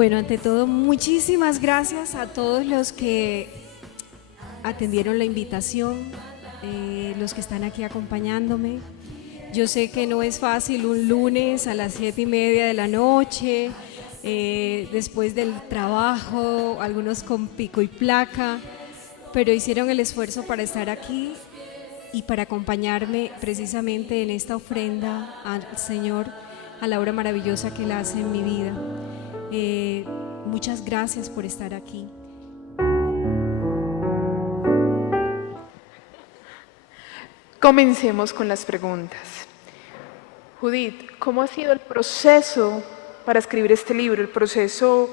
Bueno, ante todo, muchísimas gracias a todos los que atendieron la invitación, los que están aquí acompañándome. Yo sé que no es fácil un lunes a las 7:30 de la noche, después del trabajo, algunos con pico y placa, pero hicieron el esfuerzo para estar aquí y para acompañarme precisamente en esta ofrenda al Señor, a la obra maravillosa que Él hace en mi vida. Muchas gracias por estar aquí. Comencemos con las preguntas. Judith, ¿cómo ha sido el proceso para escribir este libro? El proceso,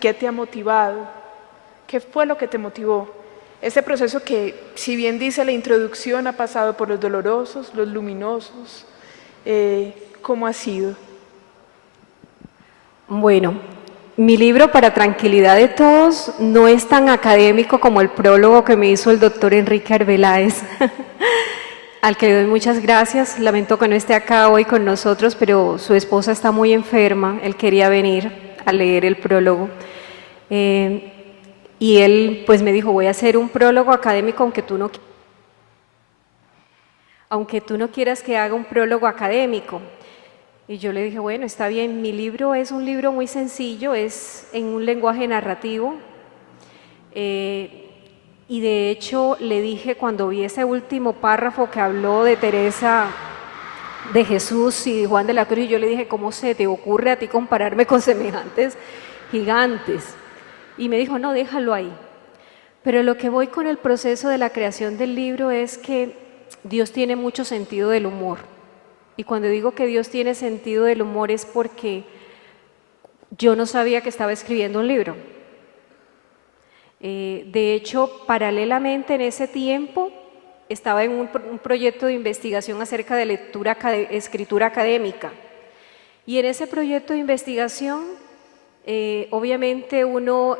¿qué te ha motivado? ¿Qué fue lo que te motivó? Este proceso que, si bien dice la introducción, ha pasado por los dolorosos, los luminosos. ¿Cómo ha sido? Bueno, mi libro, para tranquilidad de todos, no es tan académico como el prólogo que me hizo el doctor Enrique Arbeláez, al que le doy muchas gracias. Lamento que no esté acá hoy con nosotros, pero su esposa está muy enferma. Él quería venir a leer el prólogo. Y él pues me dijo, voy a hacer un prólogo académico aunque tú no quieras que haga un prólogo académico. Y yo le dije, bueno, está bien, mi libro es un libro muy sencillo, es en un lenguaje narrativo. Y de hecho le dije, cuando vi ese último párrafo que habló de Teresa, de Jesús y de Juan de la Cruz, yo le dije, ¿cómo se te ocurre a ti compararme con semejantes gigantes? Y me dijo, no, déjalo ahí. Pero lo que voy con el proceso de la creación del libro es que Dios tiene mucho sentido del humor. Y cuando digo que Dios tiene sentido del humor es porque yo no sabía que estaba escribiendo un libro. De hecho, paralelamente en ese tiempo estaba en un proyecto de investigación acerca de escritura académica. Y en ese proyecto de investigación, obviamente uno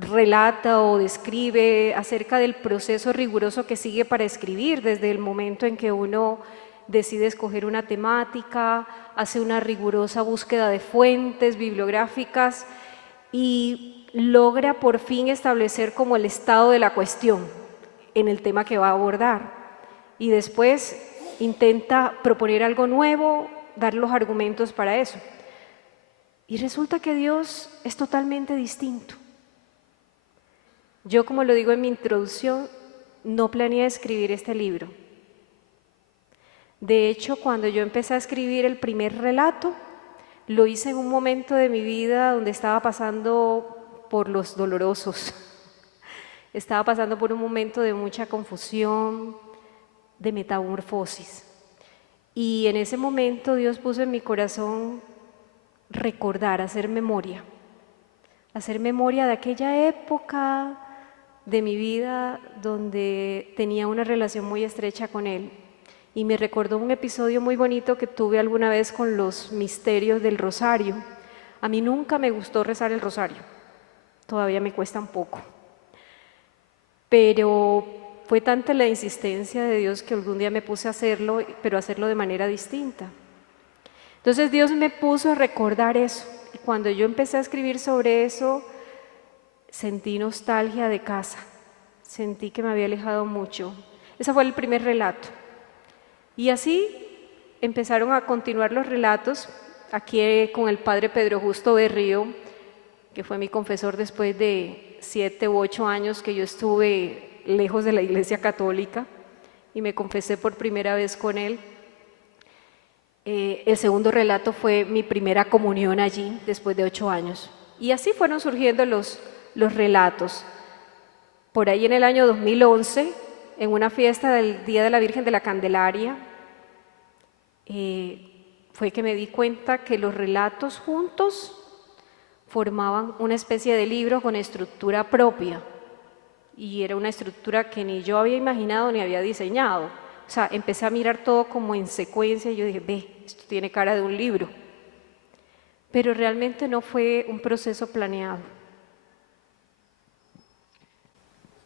relata o describe acerca del proceso riguroso que sigue para escribir, desde el momento en que uno decide escoger una temática, hace una rigurosa búsqueda de fuentes bibliográficas y logra por fin establecer como el estado de la cuestión en el tema que va a abordar. Y después intenta proponer algo nuevo, dar los argumentos para eso. Y resulta que Dios es totalmente distinto. Yo, como lo digo en mi introducción, no planeé escribir este libro. De hecho, cuando yo empecé a escribir el primer relato, lo hice en un momento de mi vida donde estaba pasando por los dolorosos. Estaba pasando por un momento de mucha confusión, de metamorfosis. Y en ese momento Dios puso en mi corazón recordar, hacer memoria de aquella época de mi vida donde tenía una relación muy estrecha con Él. Y me recordó un episodio muy bonito que tuve alguna vez con los misterios del rosario. A mí nunca me gustó rezar el rosario, todavía me cuesta un poco. Pero fue tanta la insistencia de Dios que algún día me puse a hacerlo, pero hacerlo de manera distinta. Entonces Dios me puso a recordar eso. Y cuando yo empecé a escribir sobre eso, sentí nostalgia de casa, sentí que me había alejado mucho. Ese fue el primer relato. Y así empezaron a continuar los relatos, aquí con el padre Pedro Justo Berrío, que fue mi confesor después de 7 u 8 años que yo estuve lejos de la Iglesia Católica y me confesé por primera vez con él. El segundo relato fue mi primera comunión allí, después de 8 años. Y así fueron surgiendo los relatos. Por ahí en el año 2011, en una fiesta del Día de la Virgen de la Candelaria, fue que me di cuenta que los relatos juntos formaban una especie de libro con estructura propia. Y era una estructura que ni yo había imaginado ni había diseñado. O sea, empecé a mirar todo como en secuencia y yo dije, ve, esto tiene cara de un libro. Pero realmente no fue un proceso planeado.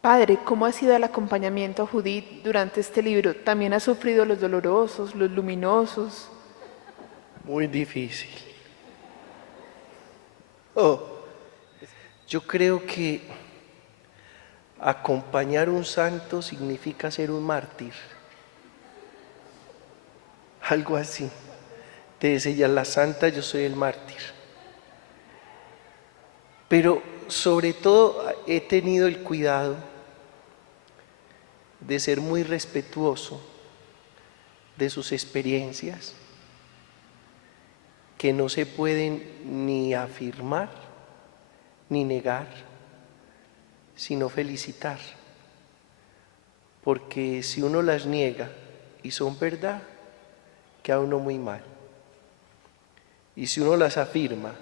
Padre, ¿cómo ha sido el acompañamiento a Judith durante este libro? ¿También ha sufrido los dolorosos, los luminosos? Muy difícil. Oh, yo creo que acompañar un santo significa ser un mártir. Algo así. Entonces ella es la santa, yo soy el mártir. Pero sobre todo he tenido el cuidado de ser muy respetuoso de sus experiencias, que no se pueden ni afirmar ni negar, sino felicitar. Porque si uno las niega y son verdad, queda uno muy mal. Y si uno las afirma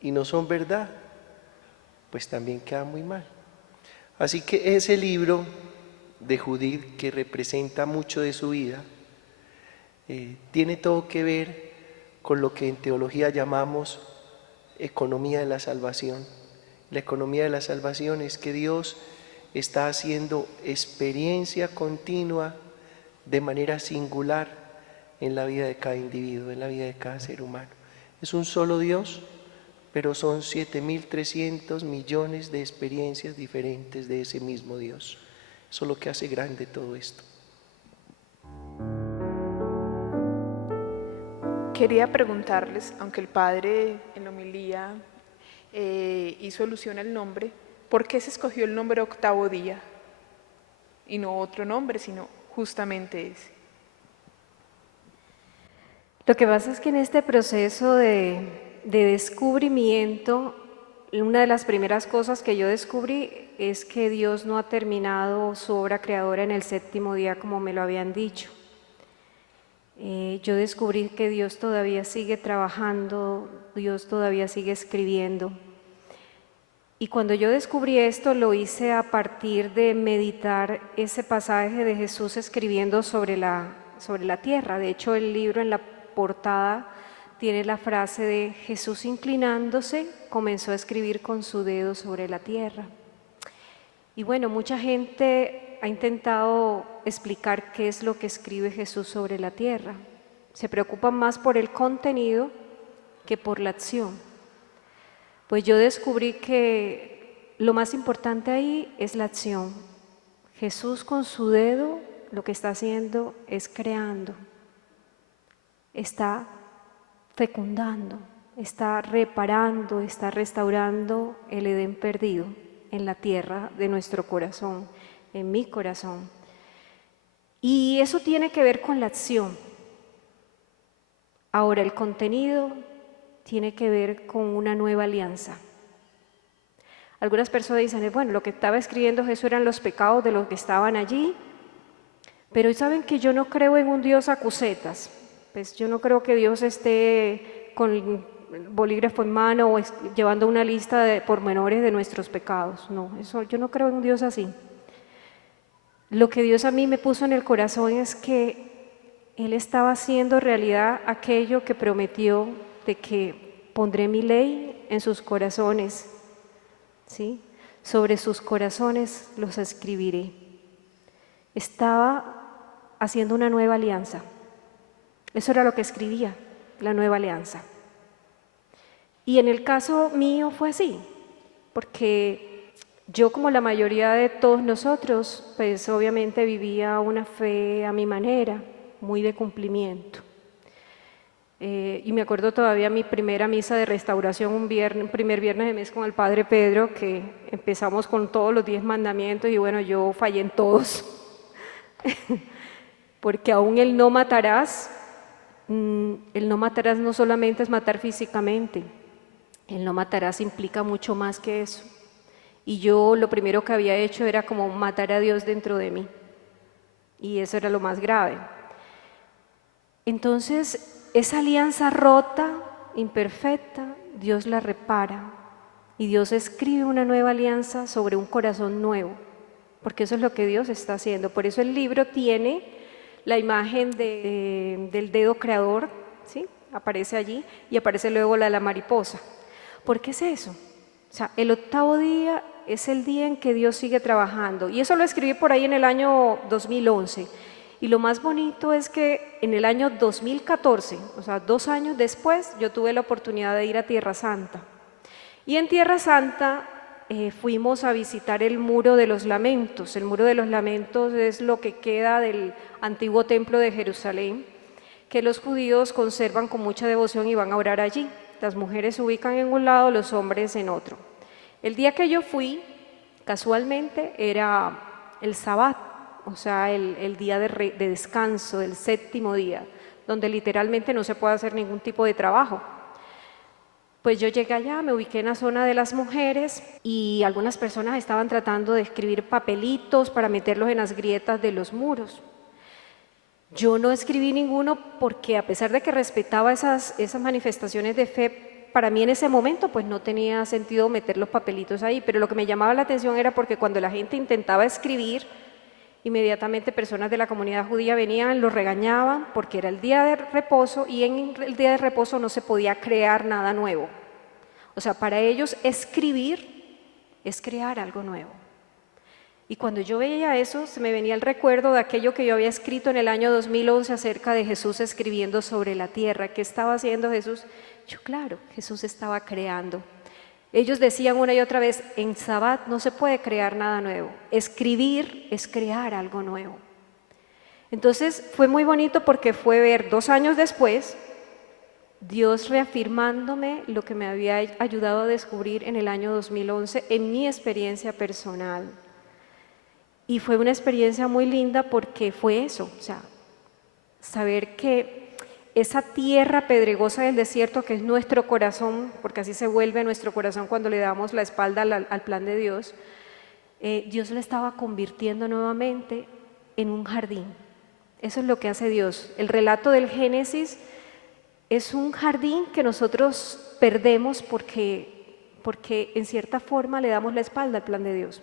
y no son verdad, pues también queda muy mal. Así que ese libro de Judith, que representa mucho de su vida, tiene todo que ver con lo que en teología llamamos economía de la salvación. La economía de la salvación es que Dios está haciendo experiencia continua de manera singular en la vida de cada individuo, en la vida de cada ser humano. Es un solo Dios, pero son 7.300 millones de experiencias diferentes de ese mismo Dios. Eso es lo que hace grande todo esto. Quería preguntarles, aunque el Padre en la homilía hizo alusión al nombre, ¿por qué se escogió el nombre Octavo Día? Y no otro nombre, sino justamente ese. Lo que pasa es que en este proceso de descubrimiento, una de las primeras cosas que yo descubrí es que Dios no ha terminado su obra creadora en el séptimo día como me lo habían dicho. Yo descubrí que Dios todavía sigue trabajando, Dios todavía sigue escribiendo. Y cuando yo descubrí esto, lo hice a partir de meditar ese pasaje de Jesús escribiendo sobre la tierra. De hecho, el libro en la portada tiene la frase de Jesús inclinándose, comenzó a escribir con su dedo sobre la tierra. Y bueno, mucha gente ha intentado explicar qué es lo que escribe Jesús sobre la tierra. Se preocupan más por el contenido que por la acción. Pues yo descubrí que lo más importante ahí es la acción. Jesús con su dedo lo que está haciendo es creando, está fecundando, está reparando, está restaurando el Edén perdido en la tierra de nuestro corazón, en mi corazón. Y eso tiene que ver con la acción. Ahora, el contenido tiene que ver con una nueva alianza. Algunas personas dicen, bueno, lo que estaba escribiendo Jesús eran los pecados de los que estaban allí, pero saben que yo no creo en un Dios acusetas. Pues yo no creo que Dios esté con el bolígrafo en mano o llevando una lista de pormenores de nuestros pecados. No, eso, yo no creo en un Dios así. Lo que Dios a mí me puso en el corazón es que Él estaba haciendo realidad aquello que prometió de que pondré mi ley en sus corazones, ¿sí? Sobre sus corazones los escribiré. Estaba haciendo una nueva alianza. Eso era lo que escribía, la nueva alianza. Y en el caso mío fue así, porque yo, como la mayoría de todos nosotros, pues obviamente vivía una fe a mi manera, muy de cumplimiento. Y me acuerdo todavía mi primera misa de restauración, un primer viernes de mes con el Padre Pedro, que empezamos con todos los 10 mandamientos y bueno, yo fallé en todos. Porque aún el no matarás no solamente es matar físicamente, el no matarás implica mucho más que eso. Y yo lo primero que había hecho era como matar a Dios dentro de mí. Y eso era lo más grave. Entonces, esa alianza rota, imperfecta, Dios la repara. Y Dios escribe una nueva alianza sobre un corazón nuevo. Porque eso es lo que Dios está haciendo. Por eso el libro tiene la imagen del dedo creador, ¿sí? Aparece allí y aparece luego la de la mariposa. ¿Por qué es eso? O sea, el octavo día es el día en que Dios sigue trabajando. Y eso lo escribí por ahí en el año 2011. Y lo más bonito es que en el año 2014, o sea, 2 años después, yo tuve la oportunidad de ir a Tierra Santa. Y en Tierra Santa fuimos a visitar el Muro de los Lamentos. El Muro de los Lamentos es lo que queda del antiguo templo de Jerusalén, que los judíos conservan con mucha devoción y van a orar allí. Las mujeres se ubican en un lado, los hombres en otro. El día que yo fui, casualmente, era el Sabbat, o sea, el día de descanso, el séptimo día, donde literalmente no se puede hacer ningún tipo de trabajo. Pues yo llegué allá, me ubiqué en la zona de las mujeres y algunas personas estaban tratando de escribir papelitos para meterlos en las grietas de los muros. Yo no escribí ninguno porque a pesar de que respetaba esas manifestaciones de fe, para mí en ese momento pues no tenía sentido meter los papelitos ahí, pero lo que me llamaba la atención era porque cuando la gente intentaba escribir, inmediatamente personas de la comunidad judía venían, los regañaban porque era el día de reposo y en el día de reposo no se podía crear nada nuevo. O sea, para ellos escribir es crear algo nuevo. Y cuando yo veía eso, se me venía el recuerdo de aquello que yo había escrito en el año 2011 acerca de Jesús escribiendo sobre la tierra. ¿Qué estaba haciendo Jesús? Yo, claro, Jesús estaba creando. Ellos decían una y otra vez, en Sabbat no se puede crear nada nuevo. Escribir es crear algo nuevo. Entonces fue muy bonito porque fue ver 2 años después, Dios reafirmándome lo que me había ayudado a descubrir en el año 2011 en mi experiencia personal. Y fue una experiencia muy linda porque fue eso, o sea, saber que esa tierra pedregosa del desierto que es nuestro corazón, porque así se vuelve nuestro corazón cuando le damos la espalda al plan de Dios, Dios lo estaba convirtiendo nuevamente en un jardín. Eso es lo que hace Dios. El relato del Génesis es un jardín que nosotros perdemos porque en cierta forma le damos la espalda al plan de Dios.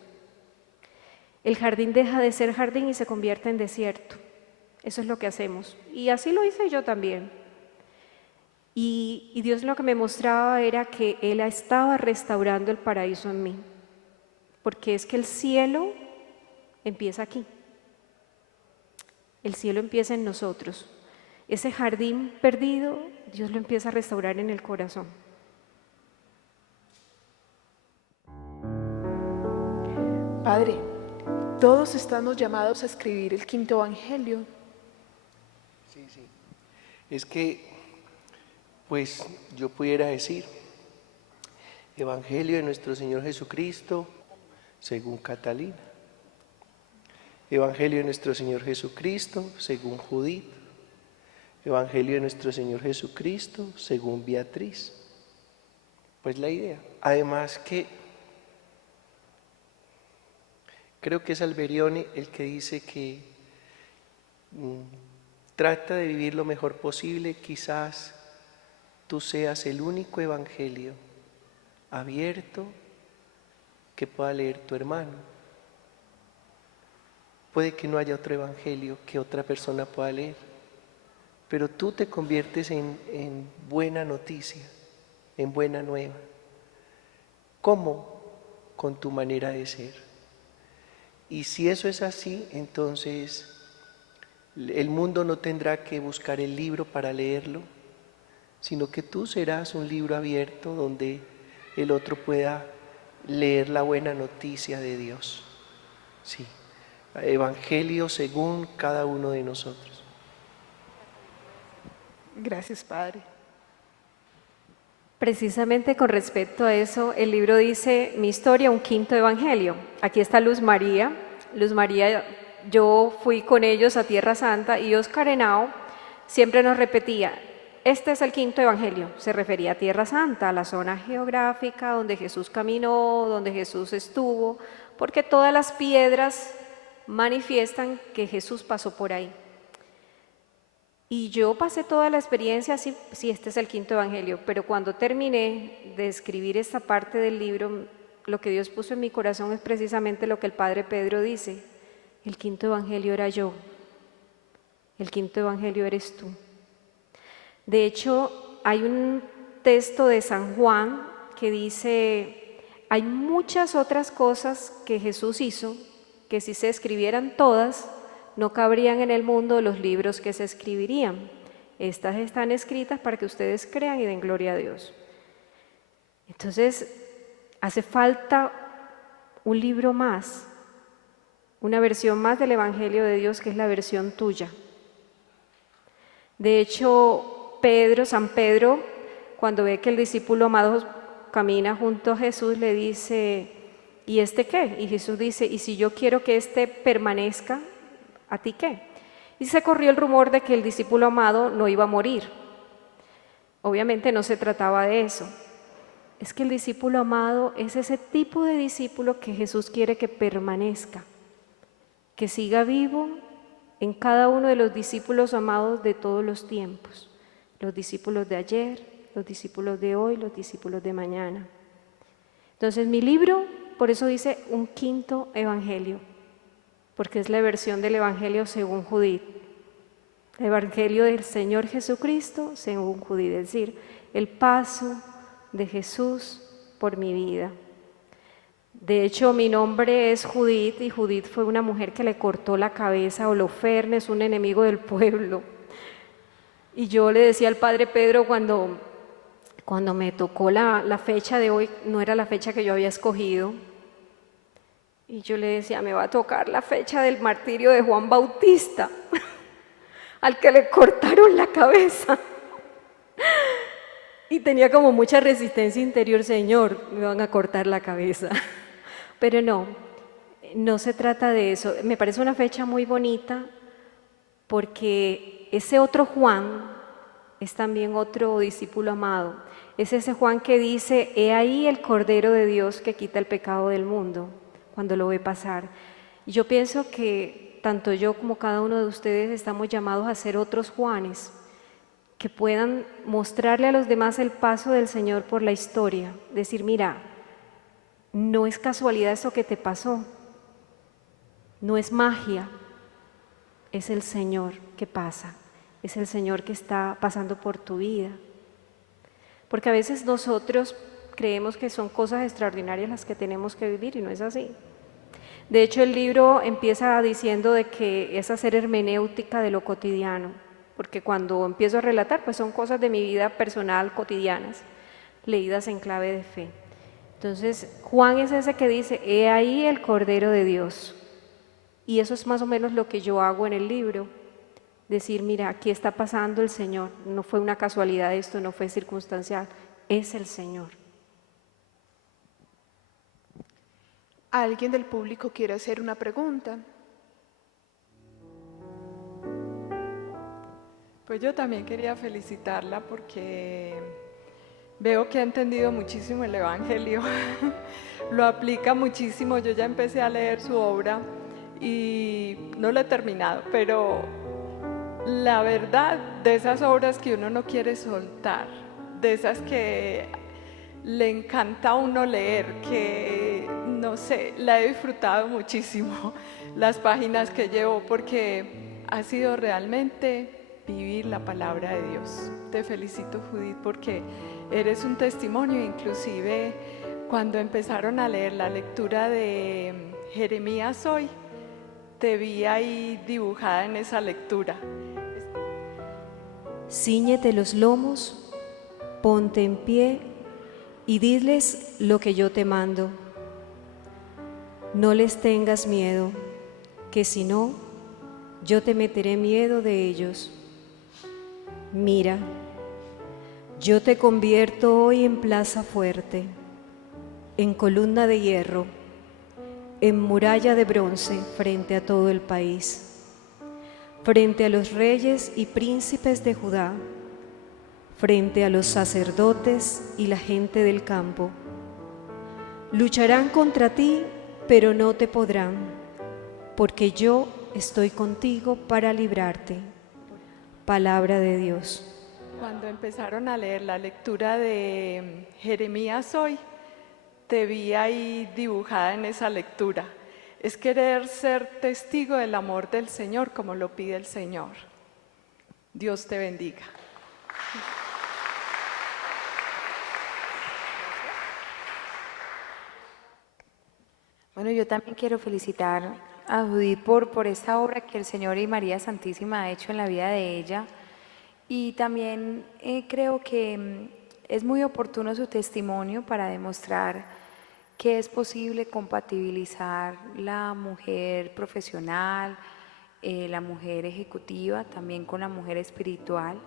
El jardín deja de ser jardín y se convierte en desierto. Eso es lo que hacemos. Y así lo hice yo también. Y Dios lo que me mostraba era que Él estaba restaurando el paraíso en mí. Porque es que el cielo empieza aquí. El cielo empieza en nosotros. Ese jardín perdido, Dios lo empieza a restaurar en el corazón. Padre, todos estamos llamados a escribir el quinto evangelio. Sí. Es que, pues yo pudiera decir, Evangelio de nuestro Señor Jesucristo, según Catalina. Evangelio de nuestro Señor Jesucristo, según Judith. Evangelio de nuestro Señor Jesucristo, según Beatriz. Pues la idea. Además que creo que es Alberione el que dice que trata de vivir lo mejor posible, quizás tú seas el único evangelio abierto que pueda leer tu hermano. Puede que no haya otro evangelio que otra persona pueda leer, pero tú te conviertes en buena noticia, en buena nueva. ¿Cómo? Con tu manera de ser. Y si eso es así, entonces el mundo no tendrá que buscar el libro para leerlo, sino que tú serás un libro abierto donde el otro pueda leer la buena noticia de Dios. Sí, evangelio según cada uno de nosotros. Gracias, Padre. Precisamente con respecto a eso, el libro dice, mi historia, un quinto evangelio. Aquí está Luz María. Luz María, yo fui con ellos a Tierra Santa y Oscar Henao siempre nos repetía, este es el quinto evangelio. Se refería a Tierra Santa, a la zona geográfica donde Jesús caminó, donde Jesús estuvo, porque todas las piedras manifiestan que Jesús pasó por ahí. Y yo pasé toda la experiencia, sí, este es el quinto evangelio, pero cuando terminé de escribir esta parte del libro, lo que Dios puso en mi corazón es precisamente lo que el Padre Pedro dice, el quinto evangelio era yo, el quinto evangelio eres tú. De hecho, hay un texto de San Juan que dice, hay muchas otras cosas que Jesús hizo, que si se escribieran todas, no cabrían en el mundo los libros que se escribirían. Estas están escritas para que ustedes crean y den gloria a Dios. Entonces, hace falta un libro más, una versión más del Evangelio de Dios, que es la versión tuya. De hecho, San Pedro, cuando ve que el discípulo amado camina junto a Jesús, le dice, ¿y este qué? Y Jesús dice, ¿y si yo quiero que este permanezca, a ti qué? Y se corrió el rumor de que el discípulo amado no iba a morir. Obviamente no se trataba de eso. Es que el discípulo amado es ese tipo de discípulo que Jesús quiere que permanezca, que siga vivo en cada uno de los discípulos amados de todos los tiempos, los discípulos de ayer, los discípulos de hoy, los discípulos de mañana. Entonces mi libro, por eso dice un quinto evangelio, porque es la versión del evangelio según Judith, el evangelio del Señor Jesucristo según Judith, es decir, el paso de Jesús por mi vida. De hecho, mi nombre es Judith y Judith fue una mujer que le cortó la cabeza a Holofernes, un enemigo del pueblo. Y yo le decía al padre Pedro cuando me tocó la fecha de hoy, no era la fecha que yo había escogido, y yo le decía, me va a tocar la fecha del martirio de Juan Bautista, al que le cortaron la cabeza. Y tenía como mucha resistencia interior, Señor, me van a cortar la cabeza. Pero no se trata de eso. Me parece una fecha muy bonita porque ese otro Juan es también otro discípulo amado. Es ese Juan que dice, he ahí el Cordero de Dios que quita el pecado del mundo, cuando lo ve pasar. Y yo pienso que tanto yo como cada uno de ustedes estamos llamados a ser otros Juanes, que puedan mostrarle a los demás el paso del Señor por la historia. Decir, mira, no es casualidad eso que te pasó, no es magia, es el Señor que pasa, es el Señor que está pasando por tu vida. Porque a veces nosotros creemos que son cosas extraordinarias las que tenemos que vivir y no es así. De hecho, el libro empieza diciendo de que es hacer hermenéutica de lo cotidiano, porque cuando empiezo a relatar, pues son cosas de mi vida personal cotidianas, leídas en clave de fe. Entonces, Juan es ese que dice, he ahí el Cordero de Dios. Y eso es más o menos lo que yo hago en el libro. Decir, mira, aquí está pasando el Señor. No fue una casualidad esto, no fue circunstancial. Es el Señor. ¿Alguien del público quiere hacer una pregunta? Pues yo también quería felicitarla porque veo que ha entendido muchísimo el Evangelio, lo aplica muchísimo. Yo ya empecé a leer su obra y no lo he terminado, pero la verdad, de esas obras que uno no quiere soltar, de esas que le encanta a uno leer, que no sé, la he disfrutado muchísimo, las páginas que llevo, porque ha sido realmente vivir la palabra de Dios. Te felicito, Judith, porque eres un testimonio. Inclusive cuando empezaron a leer la lectura de Jeremías hoy, te vi ahí dibujada en esa lectura. Cíñete los lomos, ponte en pie y diles lo que yo te mando. No les tengas miedo, que si no, yo te meteré miedo de ellos. Mira, yo te convierto hoy en plaza fuerte, en columna de hierro, en muralla de bronce frente a todo el país, frente a los reyes y príncipes de Judá, frente a los sacerdotes y la gente del campo. Lucharán contra ti, pero no te podrán, porque yo estoy contigo para librarte. Palabra de Dios. Cuando empezaron a leer la lectura de Jeremías hoy, te vi ahí dibujada en esa lectura. Es querer ser testigo del amor del Señor como lo pide el Señor. Dios te bendiga. Bueno, yo también quiero felicitar a Judith por esta obra que el Señor y María Santísima ha hecho en la vida de ella. Y también creo que es muy oportuno su testimonio para demostrar que es posible compatibilizar la mujer profesional, la mujer ejecutiva, también con la mujer espiritual.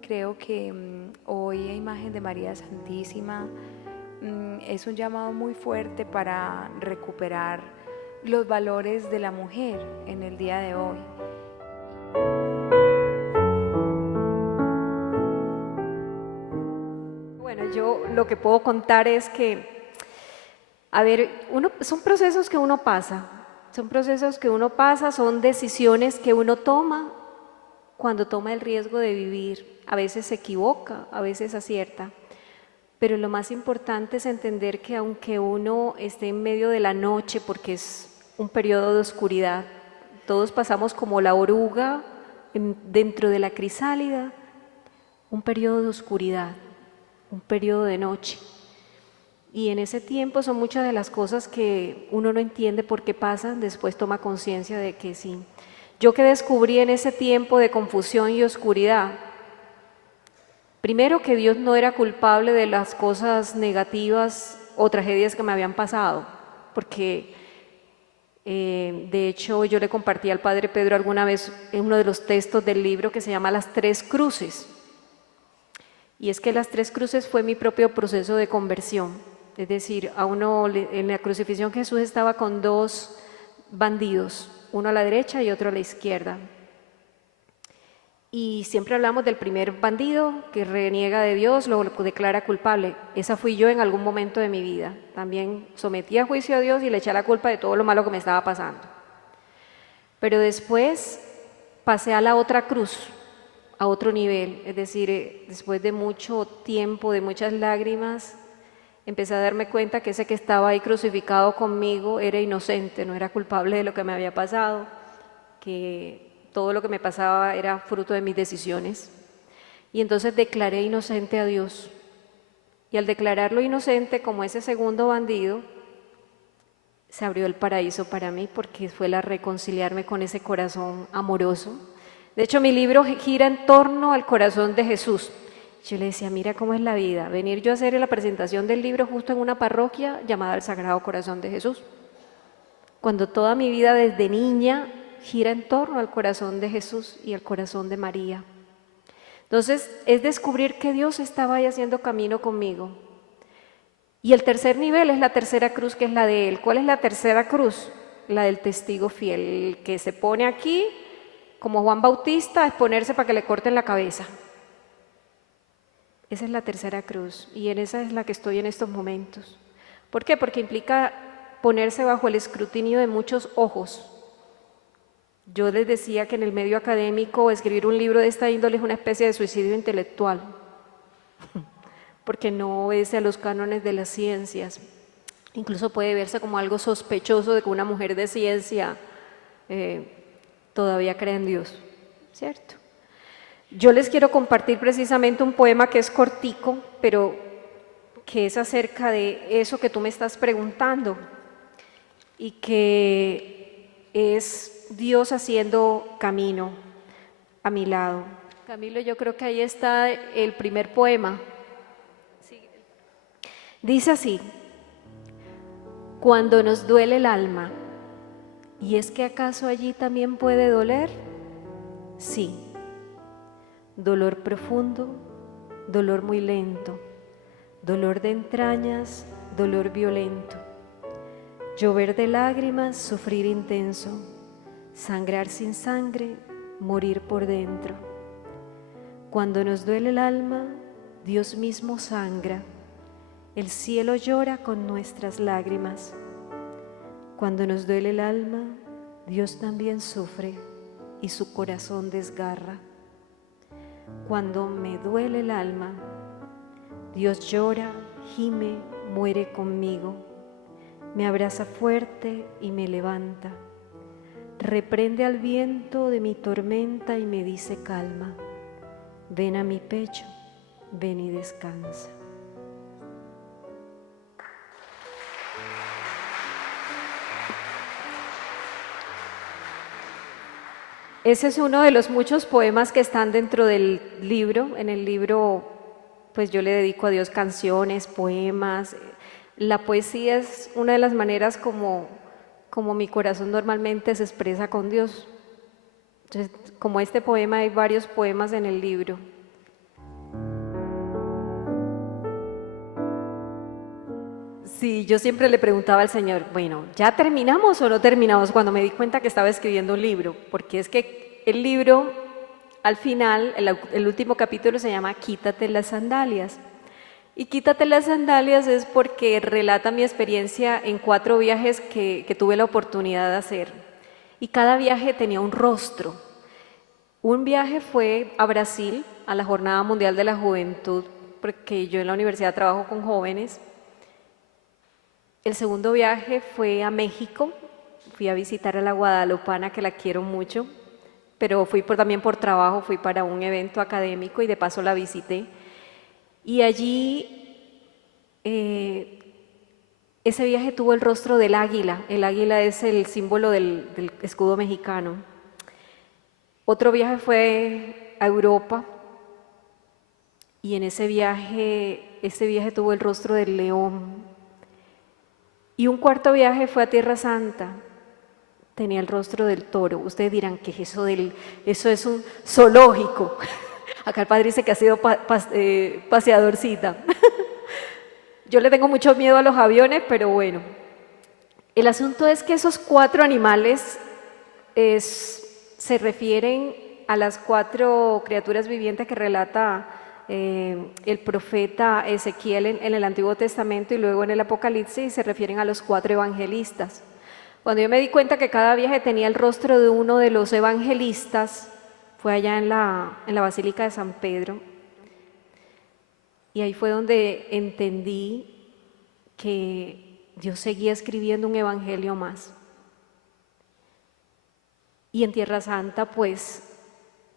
Creo que hoy a imagen de María Santísima es un llamado muy fuerte para recuperar los valores de la mujer en el día de hoy. Bueno, yo lo que puedo contar es que, a ver, son procesos que uno pasa, son decisiones que uno toma cuando toma el riesgo de vivir. A veces se equivoca, a veces acierta, pero lo más importante es entender que aunque uno esté en medio de la noche, porque es un periodo de oscuridad, todos pasamos como la oruga dentro de la crisálida, un periodo de oscuridad, un periodo de noche. Y en ese tiempo son muchas de las cosas que uno no entiende por qué pasan, después toma conciencia de que sí. Yo que descubrí en ese tiempo de confusión y oscuridad, primero que Dios no era culpable de las cosas negativas o tragedias que me habían pasado, porque de hecho yo le compartí al Padre Pedro alguna vez en uno de los textos del libro que se llama Las Tres Cruces. Y es que las tres cruces fue mi propio proceso de conversión. Es decir, en la crucifixión Jesús estaba con dos bandidos, uno a la derecha y otro a la izquierda. Y siempre hablamos del primer bandido que reniega de Dios, lo declara culpable. Esa fui yo en algún momento de mi vida. También sometí a juicio a Dios y le eché la culpa de todo lo malo que me estaba pasando. Pero después pasé a la otra cruz, a otro nivel, es decir, después de mucho tiempo, de muchas lágrimas, empecé a darme cuenta que ese que estaba ahí crucificado conmigo era inocente, no era culpable de lo que me había pasado, que todo lo que me pasaba era fruto de mis decisiones. Y entonces declaré inocente a Dios. Y al declararlo inocente como ese segundo bandido, se abrió el paraíso para mí, porque fue la reconciliarme con ese corazón amoroso. De hecho, mi libro gira en torno al corazón de Jesús. Yo le decía, mira cómo es la vida, venir yo a hacer la presentación del libro justo en una parroquia llamada el Sagrado Corazón de Jesús, cuando toda mi vida desde niña gira en torno al corazón de Jesús y al corazón de María. Entonces, es descubrir que Dios estaba ahí haciendo camino conmigo. Y el tercer nivel es la tercera cruz, que es la de Él. ¿Cuál es la tercera cruz? La del testigo fiel, el que se pone aquí como Juan Bautista a exponerse para que le corten la cabeza. Esa es la tercera cruz y en esa es la que estoy en estos momentos. ¿Por qué? Porque implica ponerse bajo el escrutinio de muchos ojos. Yo les decía que en el medio académico escribir un libro de esta índole es una especie de suicidio intelectual, porque no obedece a los cánones de las ciencias. Incluso puede verse como algo sospechoso de que una mujer de ciencia todavía cree en Dios, ¿cierto? Yo les quiero compartir precisamente un poema que es cortico, pero que es acerca de eso que tú me estás preguntando y que es Dios haciendo camino a mi lado. Camilo, yo creo que ahí está el primer poema. Dice así: cuando nos duele el alma, ¿y es que acaso allí también puede doler? Sí. Dolor profundo, dolor muy lento, dolor de entrañas, dolor violento, llover de lágrimas, sufrir intenso, sangrar sin sangre, morir por dentro. Cuando nos duele el alma, Dios mismo sangra, el cielo llora con nuestras lágrimas. Cuando nos duele el alma, Dios también sufre y su corazón desgarra. Cuando me duele el alma, Dios llora, gime, muere conmigo, me abraza fuerte y me levanta, reprende al viento de mi tormenta y me dice calma, ven a mi pecho, ven y descansa. Ese es uno de los muchos poemas que están dentro del libro. En el libro, pues yo le dedico a Dios canciones, poemas. La poesía es una de las maneras como mi corazón normalmente se expresa con Dios. Entonces, como este poema, hay varios poemas en el libro. Sí, yo siempre le preguntaba al Señor, bueno, ¿ya terminamos o no terminamos? Cuando me di cuenta que estaba escribiendo un libro, porque es que el libro, al final, el último capítulo se llama Quítate las sandalias. Y Quítate las sandalias es porque relata mi experiencia en 4 viajes que tuve la oportunidad de hacer. Y cada viaje tenía un rostro. Un viaje fue a Brasil, a la Jornada Mundial de la Juventud, porque yo en la universidad trabajo con jóvenes. El segundo viaje fue a México, fui a visitar a la guadalupana, que la quiero mucho, pero fui también por trabajo, fui para un evento académico y de paso la visité. Y allí ese viaje tuvo el rostro del águila. El águila es el símbolo del escudo mexicano. Otro viaje fue a Europa y en ese viaje tuvo el rostro del león. Y un cuarto viaje fue a Tierra Santa, tenía el rostro del toro. Ustedes dirán, ¿qué es eso? Eso es un zoológico. Acá el padre dice que ha sido paseadorcita. Yo le tengo mucho miedo a los aviones, pero bueno. El asunto es que esos 4 animales se refieren a las 4 criaturas vivientes que relata el profeta Ezequiel en el Antiguo Testamento y luego en el Apocalipsis, y se refieren a los 4 evangelistas. Cuando yo me di cuenta que cada viaje tenía el rostro de uno de los evangelistas, fue allá en la Basílica de San Pedro, y ahí fue donde entendí que Dios seguía escribiendo un evangelio más. Y en Tierra Santa, pues,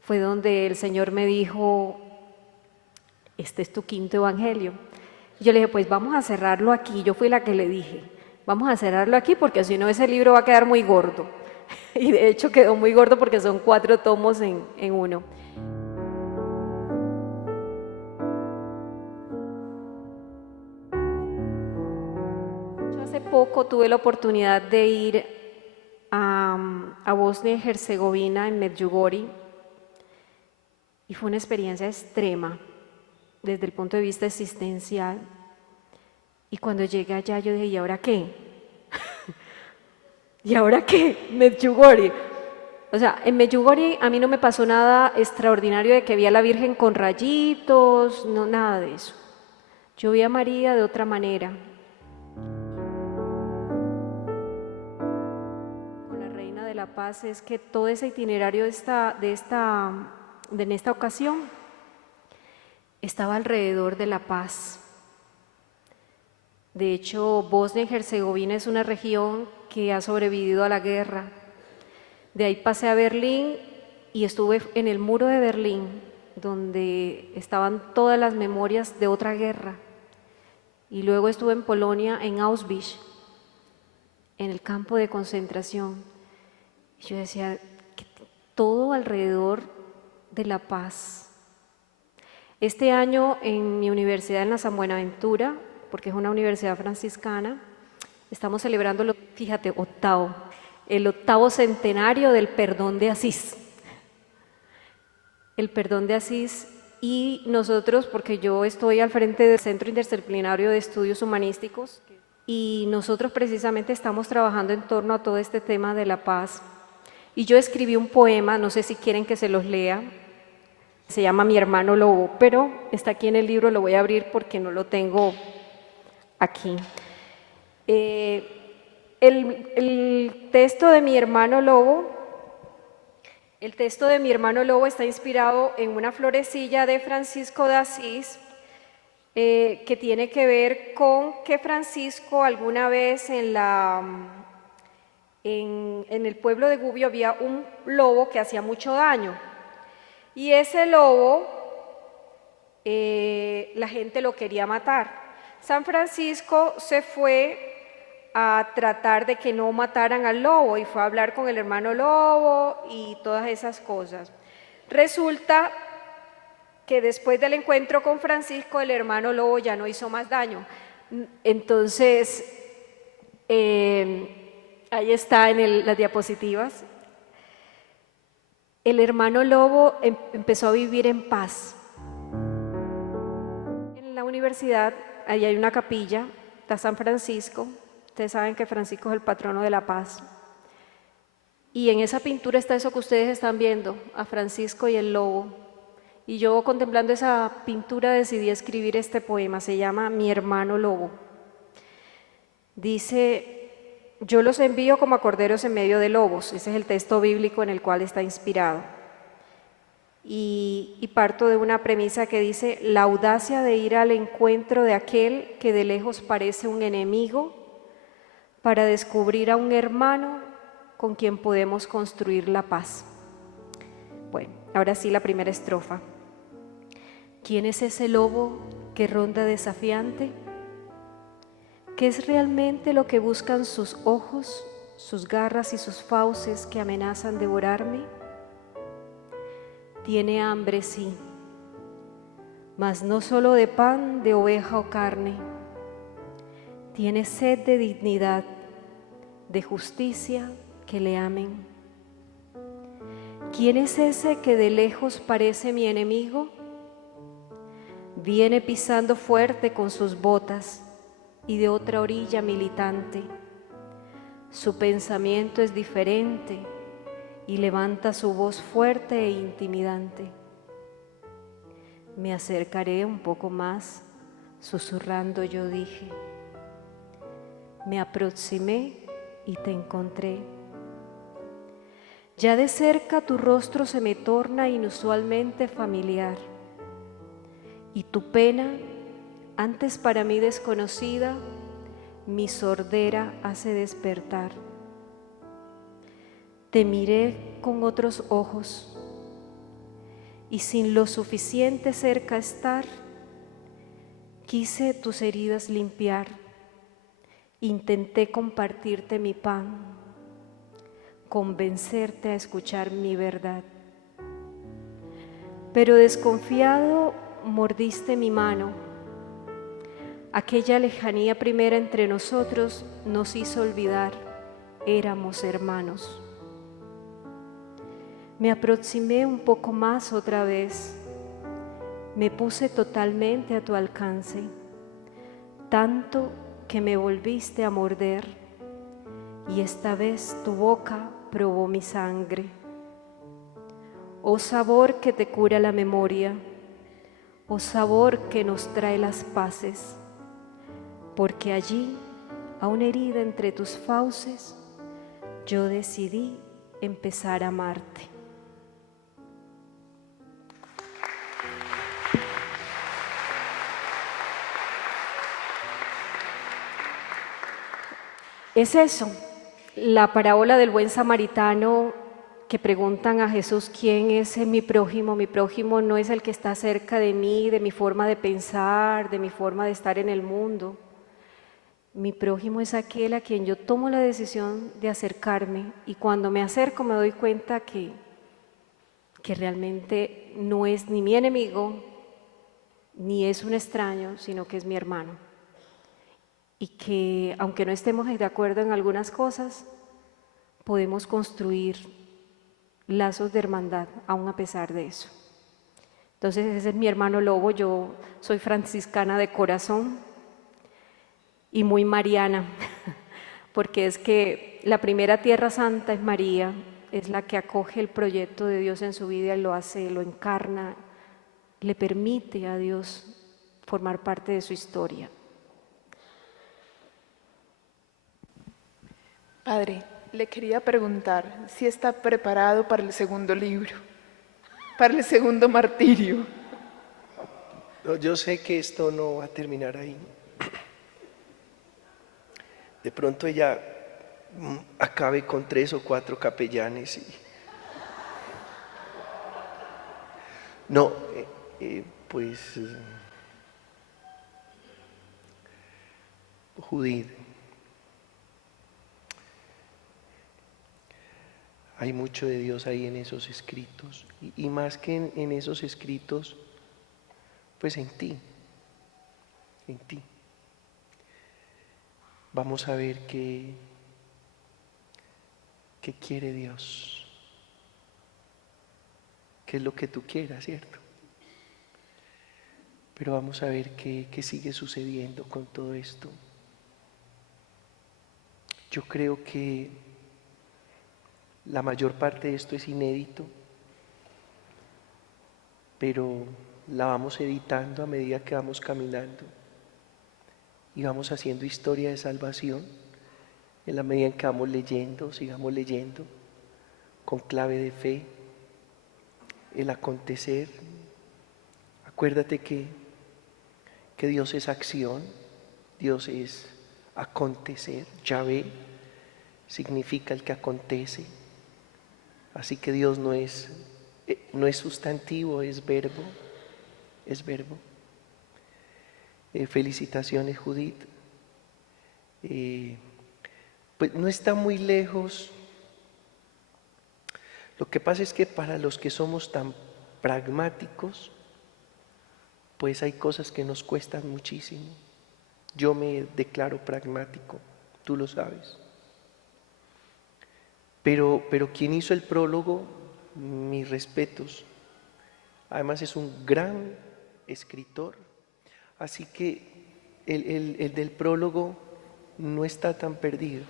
fue donde el Señor me dijo, este es tu 5.º evangelio. Y yo le dije, pues vamos a cerrarlo aquí. Yo fui la que le dije, vamos a cerrarlo aquí porque si no ese libro va a quedar muy gordo. Y de hecho quedó muy gordo porque son 4 tomos en uno. Yo hace poco tuve la oportunidad de ir a Bosnia y Herzegovina, en Medjugorje, y fue una experiencia extrema desde el punto de vista existencial. Y cuando llegué allá yo dije, ¿y ahora qué? ¿Y ahora qué? Medjugorje. O sea, en Medjugorje a mí no me pasó nada extraordinario de que vi a la Virgen con rayitos, no, nada de eso. Yo vi a María de otra manera. Con la Reina de la Paz es que todo ese itinerario en esta ocasión estaba alrededor de la paz. De hecho, Bosnia y Herzegovina es una región que ha sobrevivido a la guerra. De ahí pasé a Berlín y estuve en el muro de Berlín, donde estaban todas las memorias de otra guerra. Y luego estuve en Polonia, en Auschwitz, en el campo de concentración. Y yo decía, que todo alrededor de la paz. Este año en mi universidad, en la San Buenaventura, porque es una universidad franciscana, estamos celebrando, el 8º centenario del perdón de Asís. El perdón de Asís, y nosotros, porque yo estoy al frente del Centro Interdisciplinario de Estudios Humanísticos, y nosotros precisamente estamos trabajando en torno a todo este tema de la paz. Y yo escribí un poema, no sé si quieren que se los lea, se llama Mi hermano lobo, pero está aquí en el libro, lo voy a abrir porque no lo tengo aquí. El texto de Mi hermano lobo, está inspirado en una florecilla de Francisco de Asís, que tiene que ver con que Francisco alguna vez en el pueblo de Gubbio había un lobo que hacía mucho daño. Y ese lobo, la gente lo quería matar. San Francisco se fue a tratar de que no mataran al lobo y fue a hablar con el hermano lobo y todas esas cosas. Resulta que después del encuentro con Francisco, el hermano lobo ya no hizo más daño. Entonces, ahí está en las diapositivas. El hermano lobo empezó a vivir en paz. En la universidad, ahí hay una capilla, está San Francisco. Ustedes saben que Francisco es el patrono de la paz. Y en esa pintura está eso que ustedes están viendo, a Francisco y el lobo. Y yo, contemplando esa pintura, decidí escribir este poema. Se llama Mi hermano lobo. Dice: yo los envío como a corderos en medio de lobos. Ese es el texto bíblico en el cual está inspirado. Y parto de una premisa que dice: la audacia de ir al encuentro de aquel que de lejos parece un enemigo, para descubrir a un hermano con quien podemos construir la paz. Bueno, ahora sí la primera estrofa. ¿Quién es ese lobo que ronda desafiante? ¿Qué es realmente lo que buscan sus ojos, sus garras y sus fauces que amenazan devorarme? Tiene hambre, sí, mas no solo de pan, de oveja o carne. Tiene sed de dignidad, de justicia, que le amen. ¿Quién es ese que de lejos parece mi enemigo? Viene pisando fuerte con sus botas y de otra orilla militante. Su pensamiento es diferente y levanta su voz fuerte e intimidante. Me acercaré un poco más, susurrando yo dije. Me aproximé y te encontré. Ya de cerca tu rostro se me torna inusualmente familiar, y tu pena, antes para mí desconocida, mi sordera hace despertar. Te miré con otros ojos, y sin lo suficiente cerca estar, quise tus heridas limpiar, intenté compartirte mi pan, convencerte a escuchar mi verdad. Pero desconfiado mordiste mi mano. Aquella lejanía primera entre nosotros nos hizo olvidar, éramos hermanos. Me aproximé un poco más otra vez, me puse totalmente a tu alcance, tanto que me volviste a morder, y esta vez tu boca probó mi sangre. Oh sabor que te cura la memoria, oh sabor que nos trae las paces, porque allí, a una herida entre tus fauces, yo decidí empezar a amarte. Es eso, la parábola del buen samaritano, que preguntan a Jesús: ¿quién es mi prójimo? Mi prójimo no es el que está cerca de mí, de mi forma de pensar, de mi forma de estar en el mundo. Mi prójimo es aquel a quien yo tomo la decisión de acercarme, y cuando me acerco me doy cuenta que realmente no es ni mi enemigo, ni es un extraño, sino que es mi hermano. Y que aunque no estemos de acuerdo en algunas cosas, podemos construir lazos de hermandad aún a pesar de eso. Entonces ese es mi hermano lobo. Yo soy franciscana de corazón y muy mariana, porque es que la primera tierra santa es María, es la que acoge el proyecto de Dios en su vida y lo hace, lo encarna, le permite a Dios formar parte de su historia. Padre, le quería preguntar si está preparado para el segundo libro, para el segundo martirio. No, yo sé que esto no va a terminar ahí. De pronto ella acabe con 3 o 4 capellanes y... No, pues... Judith, hay mucho de Dios ahí en esos escritos, y más que en esos escritos, pues en ti, en ti. vamos a ver qué quiere Dios, qué es lo que tú quieras, ¿cierto? Pero vamos a ver qué sigue sucediendo con todo esto. Yo creo que la mayor parte de esto es inédito, pero la vamos editando a medida que vamos caminando y vamos haciendo historia de salvación en la medida en que vamos leyendo, sigamos leyendo con clave de fe, el acontecer. Acuérdate que Dios es acción, Dios es acontecer. Yahvé significa el que acontece. Así que Dios no es sustantivo, es verbo. Es verbo. Felicitaciones, Judith. Pues no está muy lejos. Lo que pasa es que para los que somos tan pragmáticos, pues hay cosas que nos cuestan muchísimo. Yo me declaro pragmático, tú lo sabes. Pero quien hizo el prólogo, mis respetos. Además es un gran escritor, así que el del prólogo no está tan perdido.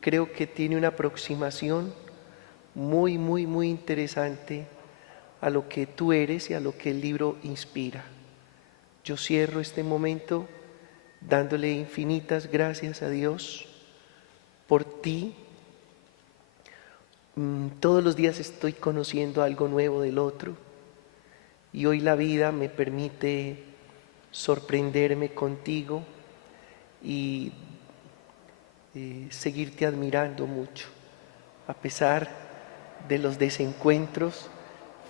Creo que tiene una aproximación muy, muy, muy interesante a lo que tú eres y a lo que el libro inspira. Yo cierro este momento dándole infinitas gracias a Dios por ti. Todos los días estoy conociendo algo nuevo del otro y hoy la vida me permite sorprenderme contigo y seguirte admirando mucho, a pesar de los desencuentros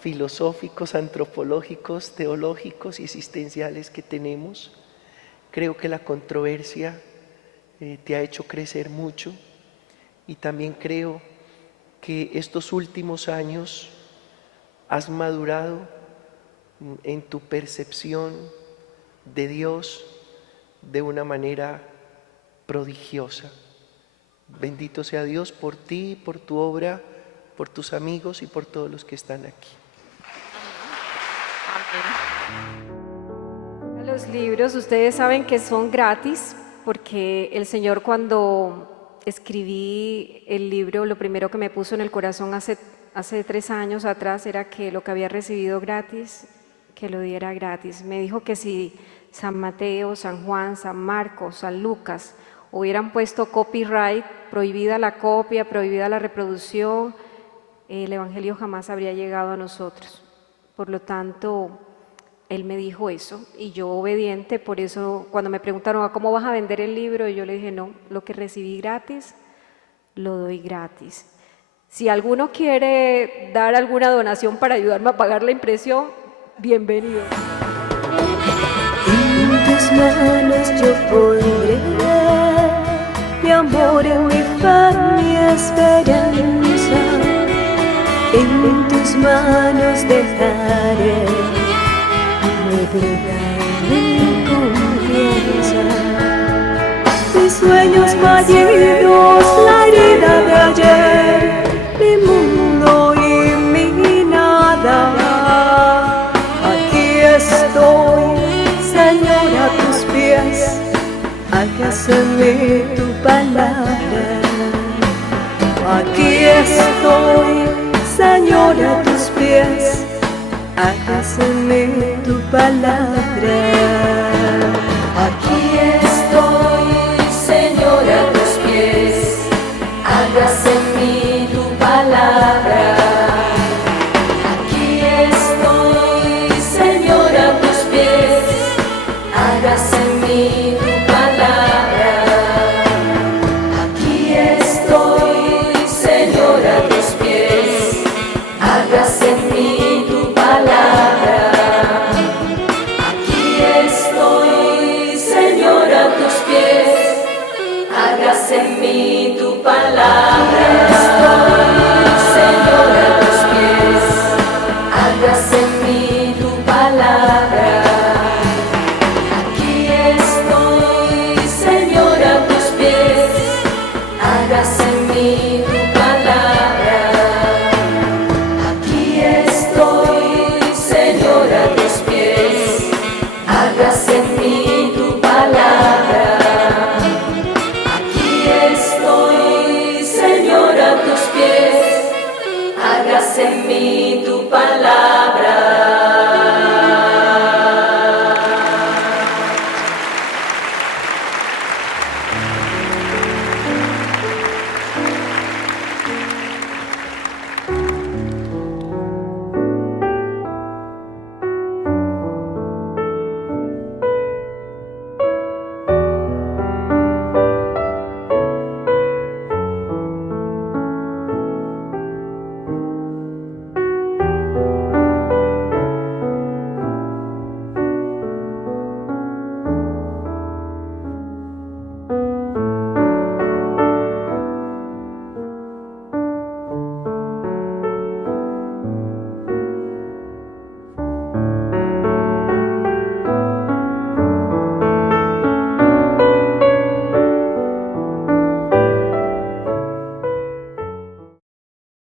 filosóficos, antropológicos, teológicos y existenciales que tenemos. Creo que la controversia te ha hecho crecer mucho y también creo que estos últimos años has madurado en tu percepción de Dios de una manera prodigiosa. Bendito sea Dios por ti, por tu obra, por tus amigos y por todos los que están aquí. Los libros, ustedes saben que son gratis, porque el Señor, cuando escribí el libro, lo primero que me puso en el corazón hace 3 años atrás era que lo que había recibido gratis, que lo diera gratis. Me dijo que si San Mateo, San Juan, San Marcos, San Lucas hubieran puesto copyright, prohibida la copia, prohibida la reproducción, el Evangelio jamás habría llegado a nosotros. Por lo tanto, Él me dijo eso y yo obediente. Por eso cuando me preguntaron ¿cómo vas a vender el libro? Yo le dije no, lo que recibí gratis, lo doy gratis. Si alguno quiere dar alguna donación para ayudarme a pagar la impresión, bienvenido. En tus manos yo pondré mi amor, mi fe, mi esperanza. En tus manos dejaré mi vida y mi confianza. Mis sueños fallidos, la herida de ayer, mi mundo y mi nada. Aquí estoy, Señor, a tus pies, hágase tu palabra. Aquí estoy, Señor, a tus pies, hágase tu palabra. Aquí estoy, Señor, a tus pies, hágase en mí tu palabra. Aquí estoy, Señor, a tus pies, hágase en mí tu palabra. Aquí estoy, Señor, a tus pies, hágase en mí tu palabra. Aquí estoy, Señor, a tus pies, hágase en mí tu palabra. Aquí estoy, Señor. en mí.